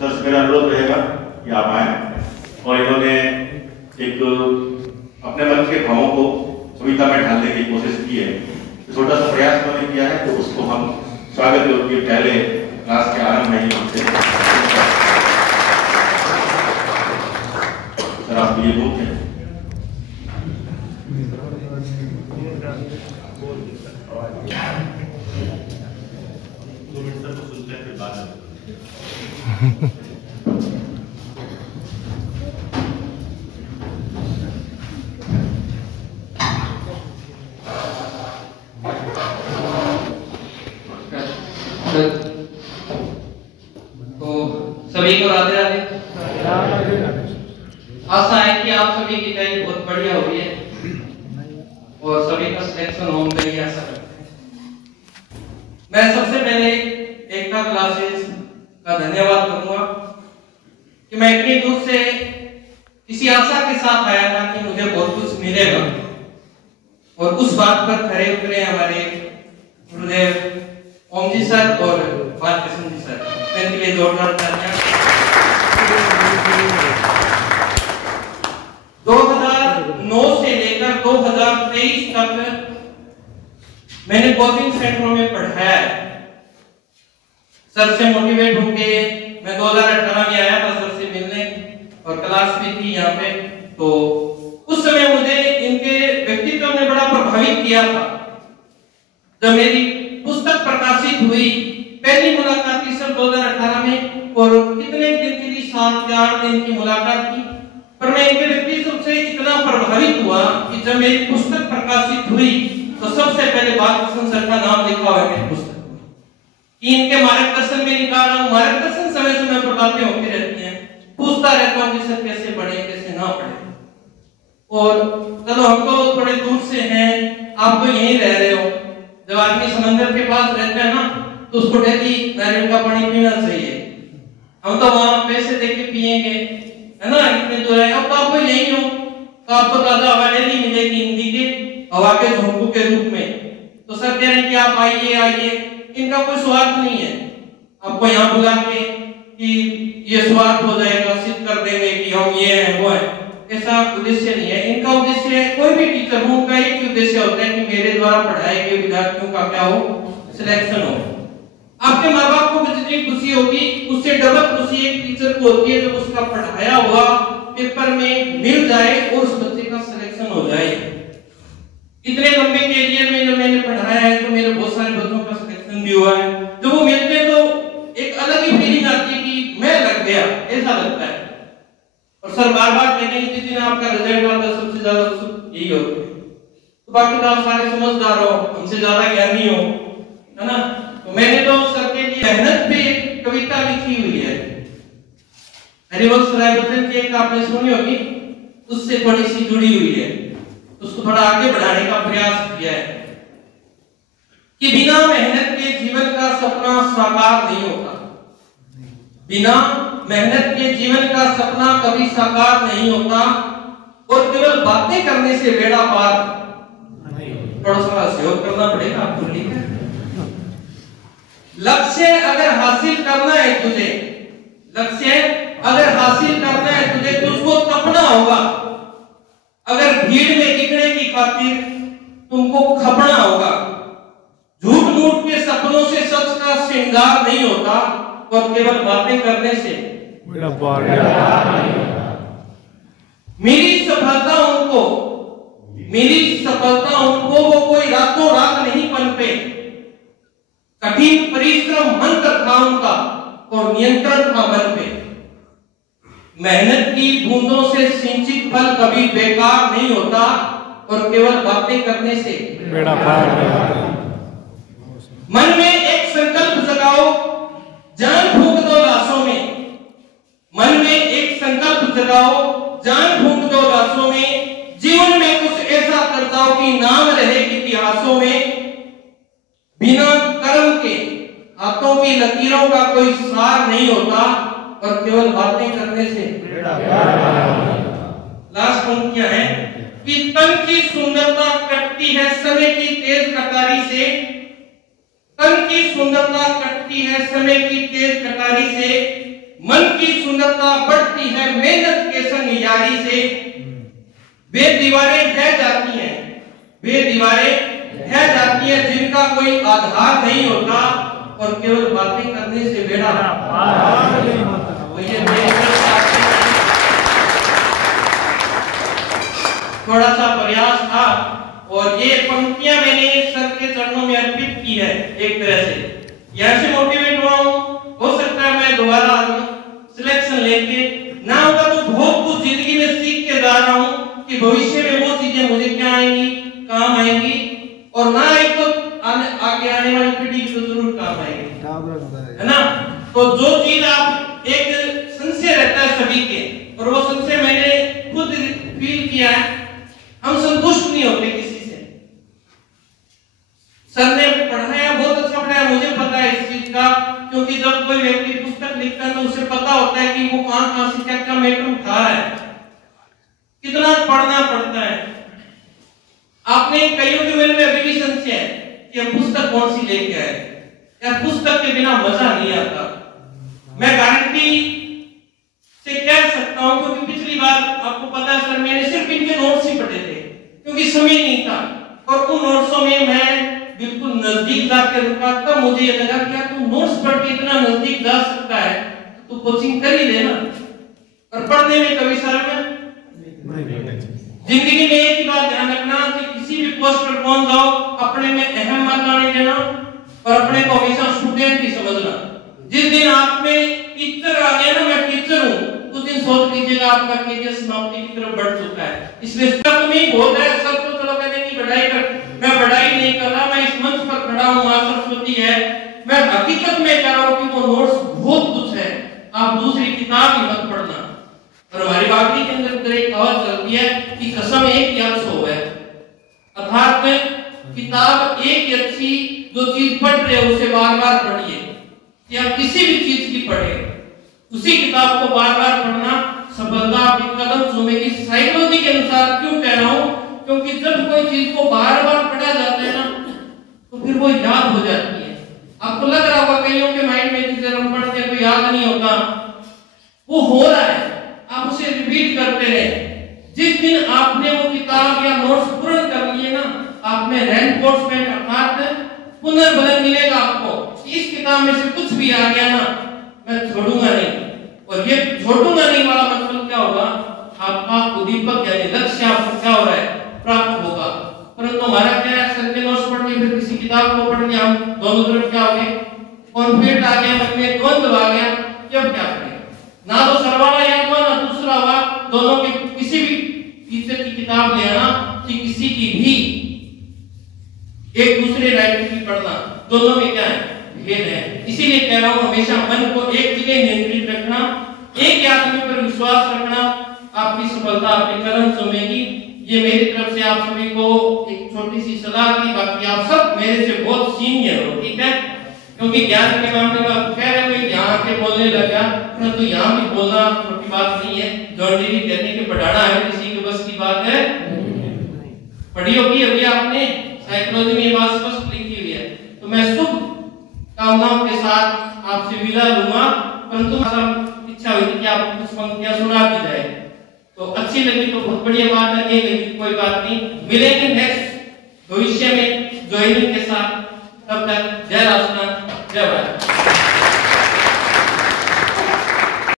Sir से मेरा अनुरोध रहेगा कि आप आए और इन्होंने एक अपने मन के भावों को कविता में ढालने की कोशिश की है। छोटा सा प्रयास उन्होंने किया है, तो उसको हम स्वागत योग्य पहले क्लास के आरंभ में ही हमसे सर आप ये बुक है। सर को सुनते हैं फिर बाद तो सभी को राधे राधे। आशा है कि आप सभी की तैयारी बहुत बढ़िया हुई है और सभी का सिलेक्शन होने का ही आशा करते हैं। मैं सबसे पहले एकता क्लासेस का धन्यवाद करूंगा कि मैं इतनी दूर से किसी आशा के साथ आया था कि मुझे बहुत कुछ मिलेगा और उस बात पर खरे उतरे हमारे गुरुदेव ओम जी सर और बालकृष्ण जी सर। इनके लिए जोरदार तालियां। 2009 से लेकर 2023 तक मैंने कोचिंग सेंटरों में पढ़ाया है। सर से मोटिवेट होके मैं 2018 में आया था सर से मिलने और क्लास भी थी यहाँ पे। तो उस समय मुझे इनके व्यक्तित्व ने बड़ा प्रभावित किया था। जब मेरी पुस्तक प्रकाशित हुई, पहली मुलाकात थी सर 2018 में और कितने दिन के लिए 7-8 दिन की मुलाकात थी, पर मैं इनके व्यक्तित्व से इतना प्रभावित हुआ कि जब मेरी पुस्तक प्रकाशित हुई तो सबसे पहले बालकृष्ण सर का नाम लिखा हुआ है मेरी पुस्तक में कि इनके मार्गदर्शन में निकाल रहा हूँ। मार्गदर्शन समय समय पर बातें होती रहती हैं, पूछता रहता हूँ कि सर कैसे पढ़े कैसे ना पढ़े। और चलो हम तो थोड़े दूर से हैं, आप तो यहीं रह रहे हो। जब आदमी समंदर के पास रहता है ना तो उसको डेली नारियल का पानी पीना चाहिए। हम तो वहां पैसे देके पिएंगे, है ना, इतने दूर है। अब तो आप यही हो तो आपको ताजा हवा डेली मिलेगी हिंदी के हवा के झोंकों के रूप में। तो सर कह रहे हैं कि आप आइए आइए। इनका कोई स्वार्थ नहीं है आपको यहाँ बुला के कि ये स्वार्थ हो जाएगा, सिद्ध कर देंगे कि हम ये हैं वो हैं। ऐसा उद्देश्य नहीं है इनका। उद्देश्य है कोई भी टीचर हो का एक ही उद्देश्य होता है कि मेरे द्वारा पढ़ाए गए विद्यार्थियों का क्या हो, सिलेक्शन हो। आपके माँ बाप को जितनी खुशी होगी उससे डबल खुशी एक टीचर को होती है जब उसका पढ़ाया हुआ पेपर में मिल जाए और उस बच्चे का सिलेक्शन हो जाए। इतने लंबे कैरियर में जब मैंने पढ़ाया है तो मेरे बहुत सारे बच्चों का सिलेक्शन भी हुआ है। जब वो मिलते हैं तो एक अलग ही फीलिंग आती है कि मैं लग गया, ऐसा लगता है। और सर बार बार कहते हैं जिस दिन आपका रिजल्ट आता है सबसे ज्यादा यही होता है। तो बाकी तो आप सारे समझदार हो, हमसे ज्यादा ज्ञानी हो, है ना। तो मैंने तो सर के लिए मेहनत पे एक कविता लिखी हुई है, हरिवंश राय बच्चन की, एक आपने सुनी होगी, उससे थोड़ी सी जुड़ी हुई है। उसको थोड़ा आगे बढ़ाने का प्रयास किया है कि बिना मेहनत के जीवन का सपना साकार नहीं होता। बिना मेहनत के जीवन का सपना कभी साकार नहीं होता और केवल बातें करने से बेड़ा पार थोड़ा सा सहयोग करना पड़ेगा आपको। ठीक है, लक्ष्य अगर हासिल करना है तुझे, लक्ष्य अगर हासिल करना है तुझे तो उसको तपना होगा। अगर भीड़ में दिखने की खातिर तुमको खपना होगा। झूठ मूठ के सपनों से सच का श्रृंगार नहीं होता और केवल बातें करने से मेरी सफलता उनको वो कोई रातों रात नहीं पनपे। कठिन परिश्रम मंत्र था उनका और नियंत्रण था मन पे। मेहनत की बूंदों से सिंचित फल कभी बेकार नहीं होता और केवल बातें करने से बेड़ा पार नहीं होता। मन में एक संकल्प जगाओ, जान फूंक दो लाशों में। मन में एक संकल्प जगाओ, जान फूंक दो लाशों में। जीवन में कुछ ऐसा कर जाओ कि नाम रहे इतिहासों में। बिना कर्म के हाथों की लकीरों का कोई सार नहीं होता और केवल बातें करने से लास्ट पंक्तियां हैं कि तन की सुंदरता कटती है समय की तेज कटारी से। तन की सुंदरता कटती है समय की तेज कटारी से। मन सुंदरता बढ़ती है मेहनत के संग यारी से। वे दीवारें ढह जाती हैं, वे दीवारें ढह जाती हैं जिनका कोई आधार नहीं होता और केवल बातें करने से बेड़ा थोड़ा सा प्रयास था और ये पंक्तियां मैंने सर के चरणों में अर्पित की है। एक तरह से यहाँ से मोटिवेट हुआ हूँ। हो सकता है मैं दोबारा सिलेक्शन लेके ना होगा तो बहुत कुछ जिंदगी में सीख के जा रहा हूँ कि भविष्य में वो चीजें मुझे क्या आएंगी, काम आएंगी, और ना एक तो आगे आने वाली पीढ़ी को जरूर काम आएगी, है ना। तो जो चीज आप एक संशय रहता है सभी के, और वो संशय मैंने खुद फील किया है, हम संतुष्ट नहीं होते किसी से। सर ने पढ़ाया, बहुत अच्छा पढ़ाया, मुझे पता है इस चीज का, क्योंकि जब कोई व्यक्ति पुस्तक लिखता है तो उसे पता होता है कि वो कहां से क्या मैटर उठा रहा है, कितना पढ़ना पड़ता है। आपने कईयों के मन में अभी भी संशय है कि हम पुस्तक कौन सी लेके आए, या पुस्तक के बिना मजा नहीं आता। मैं गारंटी से कह सकता हूं, क्योंकि पिछली बार आपको पता है सर मैंने सिर्फ इनके नोट्स ही पढ़े थे, क्योंकि समय नहीं था, और उन नोट्सों में मैं बिल्कुल नजदीक जाकर रुका। तब मुझे ये लगा कि तुम नोट्स पढ़ के इतना नजदीक जा सकता है तो कोचिंग कर ही लेना, और पढ़ने में कभी शर्म नहीं। जिंदगी में एक ही बात ध्यान रखना कि किसी भी पोस्ट पर पहुंच जाओ, अपने में अहम मत आने देना और अपने को हमेशा स्टूडेंट ही समझना। जिस दिन आप में टीचर आ गया ना, मैं टीचर हूँ, उस दिन सोच लीजिएगा आपका करियर समाप्ति की तरफ बढ़ चुका है। इसलिए सब में बहुत है, सब तो चलो कहते हैं कि बढ़ाई कर, मैं बढ़ाई नहीं कर रहा, मैं इस मंच पर खड़ा हूँ, मां सरस्वती है, मैं हकीकत में कह रहा हूँ कि वो नोट्स बहुत कुछ है, आप दूसरी किताब ही मत पढ़ना। और हमारी बाकी के अंदर एक कहावत चलती है कि कसम एक ही अर्थ हो है, अर्थात किताब एक ही अच्छी जो चीज पढ़ रहे हो उसे बार बार पढ़िए, कि आप किसी भी चीज की पढ़े, उसी किताब को बार बार पढ़ना सफलता आपकी कदम चूमेगी। साइकोलॉजी के अनुसार क्यों कह रहा हूं, क्योंकि जब कोई चीज को बार बार पढ़ा जाता है ना तो फिर वो याद हो जाती है। आपको लग रहा होगा कईयों के माइंड में चीजें हम पढ़ते हैं तो याद नहीं होता, वो हो रहा है, आप उसे रिपीट करते रहे। जिस दिन आपने वो किताब या नोट्स पूर्ण कर लिए ना, आप में रेनफोर्समेंट अर्थात पुनर्बलन मिलेगा आपको। इस किताब में से कुछ भी आ गया ना, मैं छोड़ूंगा नहीं, और ये छोड़ूंगा नहीं वाला मतलब क्या होगा, आपका उद्दीपक यानी लक्ष्य आपको क्या हो रहा है, प्राप्त होगा। परंतु हमारा क्या है, सर के नोट्स पढ़ लिए फिर किसी किताब को पढ़ लिया, हम दोनों तरफ क्या हो गए, कॉन्फ्लिक्ट आ गया, मन में द्वंद्व आ गया, जब क्या करें, ना तो सर वाला याद हुआ ना दूसरा हुआ। दोनों के किसी भी टीचर की किताब ले आना कि किसी की भी एक दूसरे राइटर की पढ़ना, दोनों में क्या है, भेद है। इसीलिए कह रहा हूं हमेशा मन को एक जगह नियंत्रित रखना, एक आदमी पर विश्वास रखना, आपकी सफलता आपके कदम चूमेगी। ये मेरी तरफ से आप सभी को एक छोटी सी सलाह थी। बाकी आप सब मेरे से बहुत सीनियर हो, ठीक है, क्योंकि ज्ञान के मामले में आप कह रहे हो यहाँ के बोलने लगा, परंतु यहाँ भी बोलना छोटी बात नहीं है। जॉन्डीरी कहने के पढ़ाना है किसी के बस की बात है, पढ़ी होगी अभी आपने, साइकोलॉजी में ये बात स्पष्ट लिखी हुई है। तो मैं शुभ कामनाओं के साथ आपसे विदा लूंगा, परंतु इच्छा हुई कि आप कुछ पंक्तियां सुना दी जाए, तो अच्छी लगी तो बहुत बढ़िया बात है, नहीं लगी कोई बात नहीं। मिलेंगे नेक्स्ट भविष्य में ज्वाइनिंग के साथ, तब तक जय राजस्थान, जय भारत।